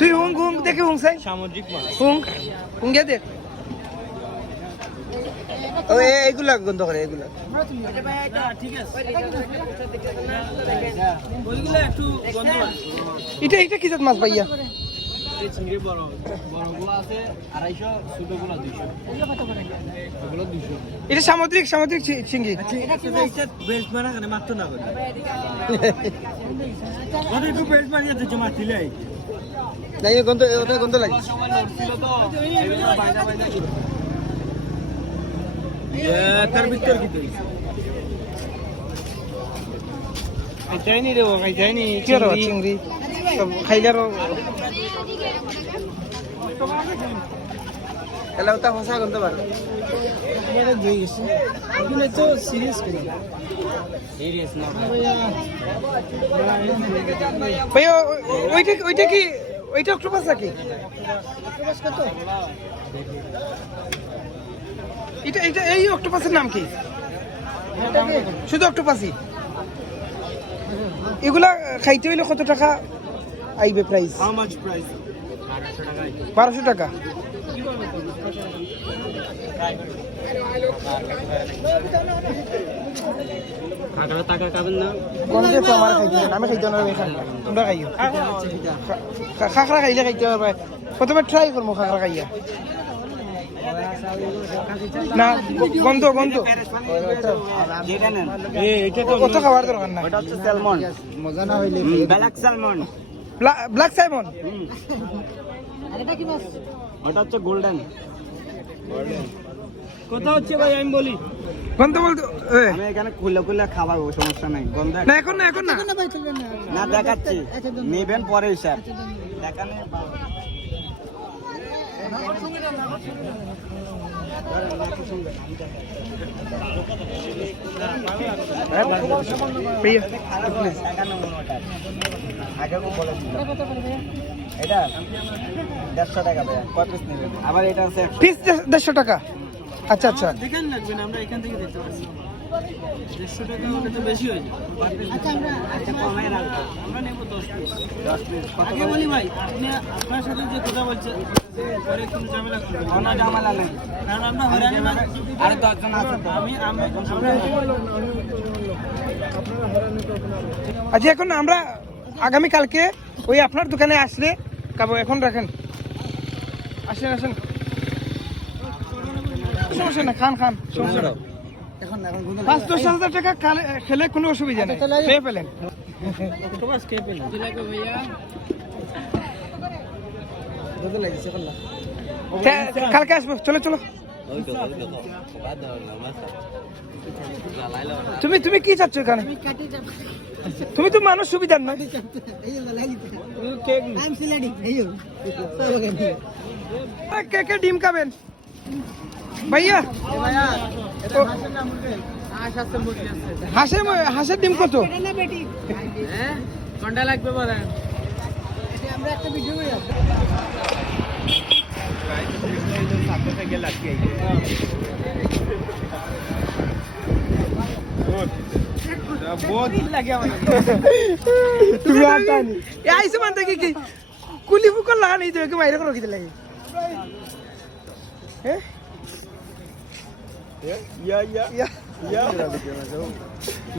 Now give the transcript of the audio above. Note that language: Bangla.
তুই হুং হুং দেখে হুং চাই সামুদ্রিক মাছ। হুং হুঙ্গে দেখ ও এইগুলা গন্ধ করে এগুলা ঠিক আছে। ওইগুলো একটু গন্ধ আছে। এটা কি জাত মাছ ভাইয়া এই চিংড়ি বড়গুলো আছে 250, ছোটগুলো 200। ওগুলো 200। এটা সামুদ্রিক চিংড়ি বেল্ট মারা কেন মারতো না করে ওটা একটু বেল্ট মারিয়ে দিচ্ছে মাছ দিলে না এই গন্ধ ওটা গন্ধ লাগে সময় লড়ছিল তো বাইদা তার ভিতর কি তুই যাইনি রে ভাই যাইনি কি রে চিংড়ি সব খাইলারও এলা ওটা হসা গন্ধ বার এটা দিয়ে গেছে এগুলো তো সিরিয়াস করে সিরিয়াস না ভাইয়া ওইটা কি ওইটা অক্টোপাস নাকি এটা এই অক্টোপাসের নাম কি শুধু অক্টোপাসই এগুলা খাইতে হইলে কত টাকা আইবে প্রাইস হাউ মাচ প্রাইস 1200 টাকা কাঁকড়া টাকা খাবেন না গন্ধে তো আমার খাইতে আমি খাইতে না তোমরা খাইও খাখরা খাইলে খাইতে পারবে প্রথমে ট্রাই করবো খাখরা খাইয়া না গন্ধ কত খাবার দরকার না ওটা হচ্ছে স্যালমন মজা না হইলে ব্ল্যাক স্যালমন ব্ল্যাক সাইমন ওটা হচ্ছে গোল্ডেন কথা হচ্ছে ভাই আমি বলি গন্ধ বলতে আমি এখানে খুলে খাওয়াবো সমস্যা নাই গন্ধ না এখন না না দেখাচ্ছি নেবেন পরে হিসাব দেখানে এটা 150 টাকা ভাইয়া কত পিস নেবেন আবার এটা আছে পিস 150 টাকা আচ্ছা দেখেন লাগবে না আমরা এখান থেকে দেখতে পাচ্ছি 150 টাকা হলে তো বেশি হয়ে যায় আচ্ছা কমাই রাখবো আমরা নেব 10 পিস আগে বলি ভাই আপনি আপনার সাথে যে কথা বলছেন পরে কোনো ঝামেলা করবেন না কোনো ঝামেলা নেই কারণ আমরা হয়রানি মানে আরে 10 জন আছে তো আমি আচ্ছা এখন আমরা আগামী কালকে ওই আপনার দোকানে আসলে খাবো এখন রাখেন আসেন সমস্যা না খান সমস্যা না 5-10 হাজার টাকা খেলে কোনো অসুবিধা নেই খেয়ে ফেলেন কালকে আসবো চলো তুমি কি চাচ্ছ এখানে তুমি তো মানুষ সুবিধার নয় কে ডিম খাবেন ভাইয়া হাঁসের ডিম কত ঘন্টা লাগবে বলেন আমরা একটা ভিডিও কুলি ফুকর লাগা নেই তো মাইরে করে রাখি লাগে Yeah.